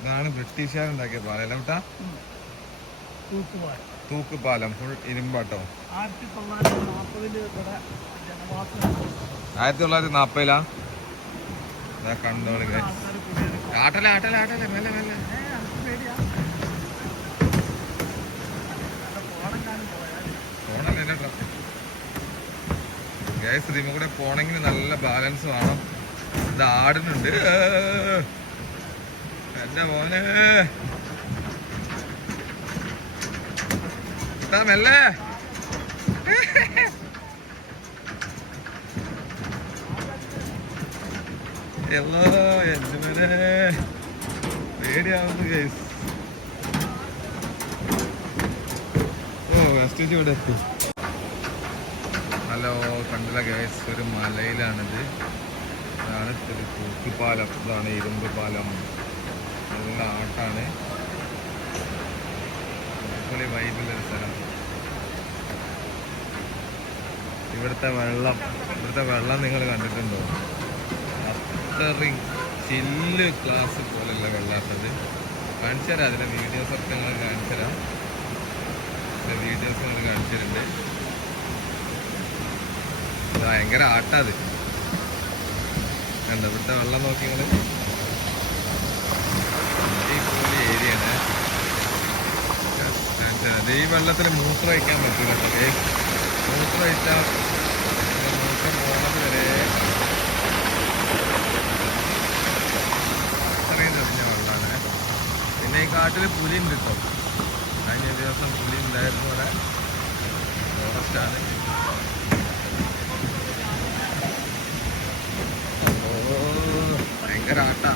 ഇതാണ് ബ്രിട്ടീഷുകാരുണ്ടാക്കിയ പാലം അല്ല കുട്ടാ? തൂക്കുപാലം ഫുൾ ഇരുമ്പാട്ടോ. 1940 കണ്ടോളി. ആട്ടല ആട്ടല ആട്ടല മെല്ലെ മെല്ലെ. ഗ്യാസ് ഇതിമ കൂടെ പോണെങ്കിൽ നല്ല ബാലൻസ് വേണം. ഇത് ആടുന്നുണ്ട് എന്റെ മോനെ. മെല്ലെ എല്ലോ എന്റെ മോനെ പേടിയാവുന്നു ഗ്യാസ്. ഓ വെസ്റ്റേജ് ഇവിടെ എത്തി. ഹലോ കണ്ടില്ല ഗ്യാസ്, ഒരു മലയിലാണിത്. ഇതാണ് തൂക്കുപാലം. ഇതാണ് ഇരുമ്പ് പാലം. നല്ല ആട്ടാണ്. അടിപൊളി വൈബുള്ളൊരു സ്ഥലം. ഇവിടുത്തെ വെള്ളം നിങ്ങൾ കണ്ടിട്ടുണ്ടോ? അത്രയും ചില്ല് ഗ്ലാസ് പോലെയുള്ള വെള്ളാത്തത്. കാണിച്ചു തരാം. അതിൻ്റെ വീഡിയോസൊക്കെ നിങ്ങൾ കാണിച്ചു തരാം. വീഡിയോസ് നിങ്ങൾ കാണിച്ചു തരുന്നുണ്ട്. ഭയങ്കര ആട്ടാത് കണ്ടോ? ഇവിടുത്തെ വെള്ളം നോക്കി നിങ്ങൾ. അടിപൊളി ഏരിയയാണ്. ഈ വെള്ളത്തിൽ മൂത്രം ഒഴിക്കാൻ പറ്റില്ല. മൂത്രം ഒഴിച്ചാൽ മൂത്രം പോണത് വരെ അത്രയും തെളിഞ്ഞ വെള്ളമാണ്. പിന്നെ ഈ കാട്ടിൽ പുലി ഉണ്ട് കേട്ടോ. കഴിഞ്ഞ ദിവസം പുലി ഉണ്ടായിരുന്നു. ഇവിടെ ഫോറസ്റ്റാണ്. ഭയങ്കര ആട്ടാ.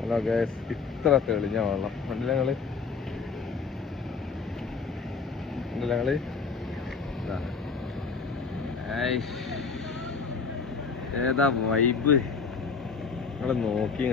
ഹലോ ഗൈസ്, ഇത്ര തെളിഞ്ഞ വെള്ളം കണ്ടില്ല ഞങ്ങള് ഏതാ വൈബ് നിങ്ങള് നോക്കി.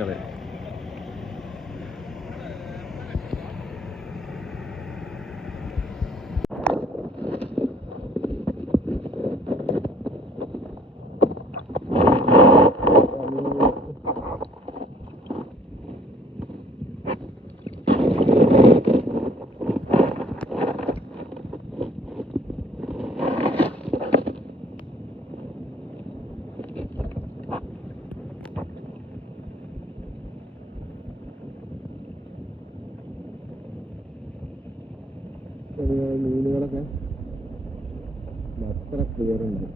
മീനുകളൊക്കെ അത്ര ക്ലിയർ ഉണ്ട്.